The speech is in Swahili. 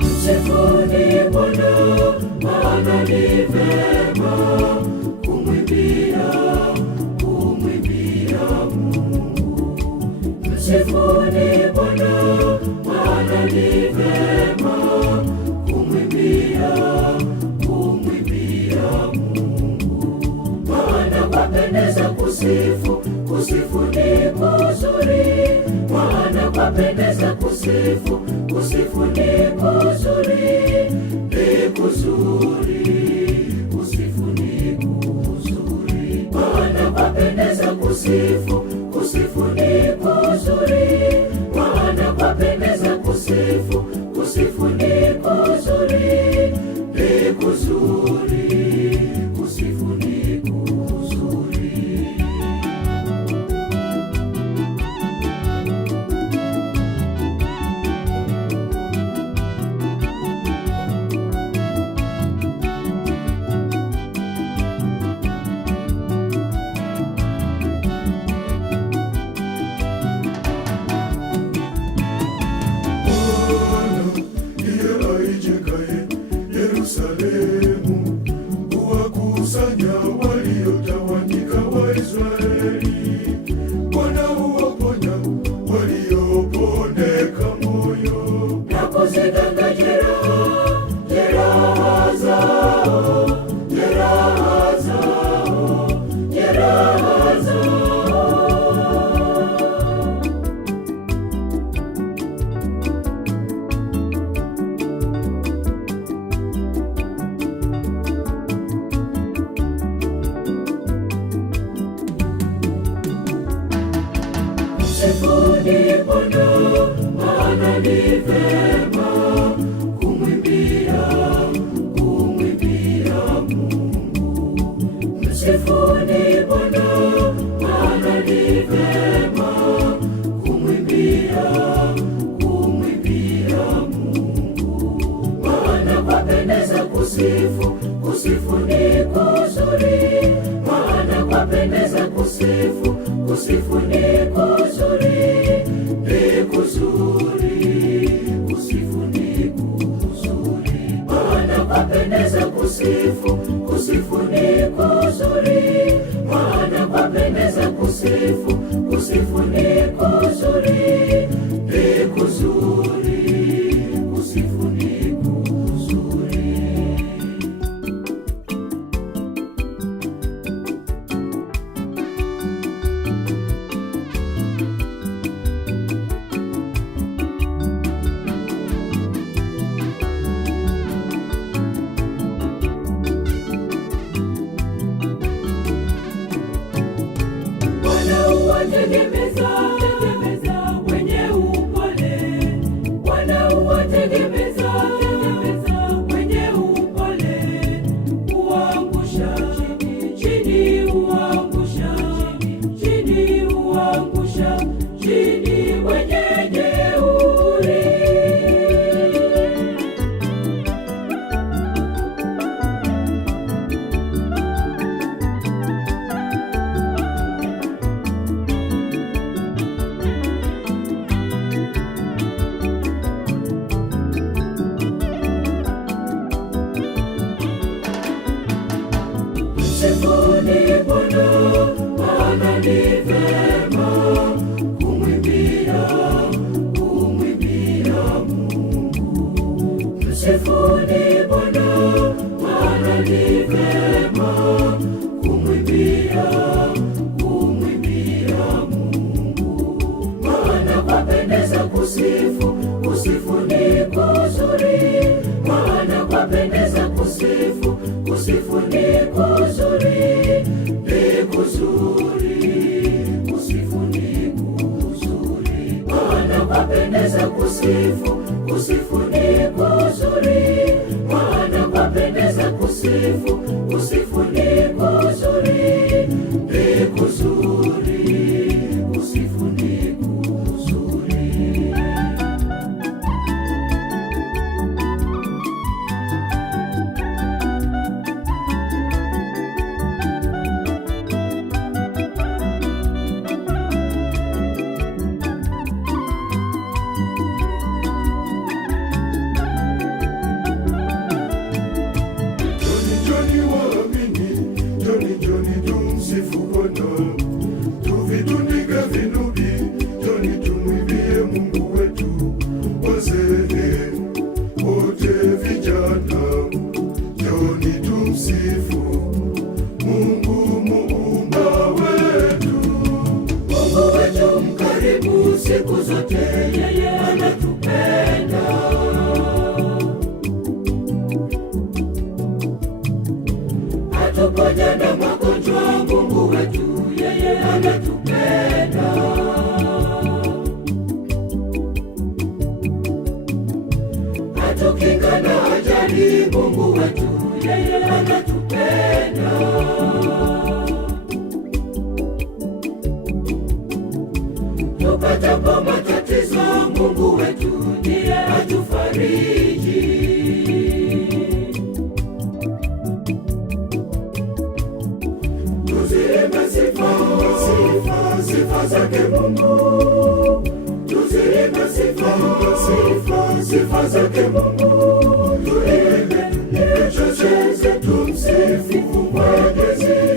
Msifuni Bwana, maana ni vema kumwimbia Mungu. Msifuni Bwana, maana ni vema kumwimbia Mungu. Maana kwapendeza kusifu, kusifu ni kuzuri. Maana kwapendeza kusifu, kusifu ni kuzuri. Ni kuzuri, kusifu ni kuzuri. Maana kwapendeza kusifu, kusifu ni kuzuri. Maana kwapendeza kusifu, kusifu ni kuzuri. Ni kuzuri, kusifu ni kuzuri. Yerusalemu, huwakusanya waliotawanyika wa Israeli. Bwana huwaponya waliopondeka moyo, na kuziganga jeraha zao. Msifuni Bwana, maana ni vema kumwimbia Mungu. Msifuni Bwana, maana ni vema kumwimbia Mungu. Maana kwapendeza kusifu, kusifu ni kuzuri. Maana kwapendeza kusifu, kusifu ni kuzuri. Ni kuzuri, kusifu ni kuzuri. Maana kwapendeza kusifu, kusifu ni kuzuri. Maana kwapendeza kusifu, kusifu ni kuzuri. Ni kuzuri, kusifu ni kuzuri. Wanaowategemeza wenye upole, wanaowategemeza wenye upole, huangusha chini, huangusha chini, huangusha chini wenye jeuri. kusifu, kusifu ni kuzuri, maana kwapendeza kusifu, kusifu ni kuzuri, ni kuzuri, kusifu ni kuzuri. Njoni waamini, njoni tumsifu Bwana, tuvitundike vinubi, njoni tumwimbie Mungu wetu. Wazee wote, vijana, njoni tumsifu Mungu muumba wetu. Mungu wetu mkarimu siku zote, yeye anatupenda. Atuponya na magonjwa, Mungu wetu yeye anatupenda. Atukinga na ajali, Mungu wetu yeye anatupenda. Tupatapo matatizo, Mungu wetu ndiye atufariji. Tuziimbe sifa zake Mungu, tuziimbe sifa zake Mungu, tuimbe, tucheze, tumsifu Mwenyezi.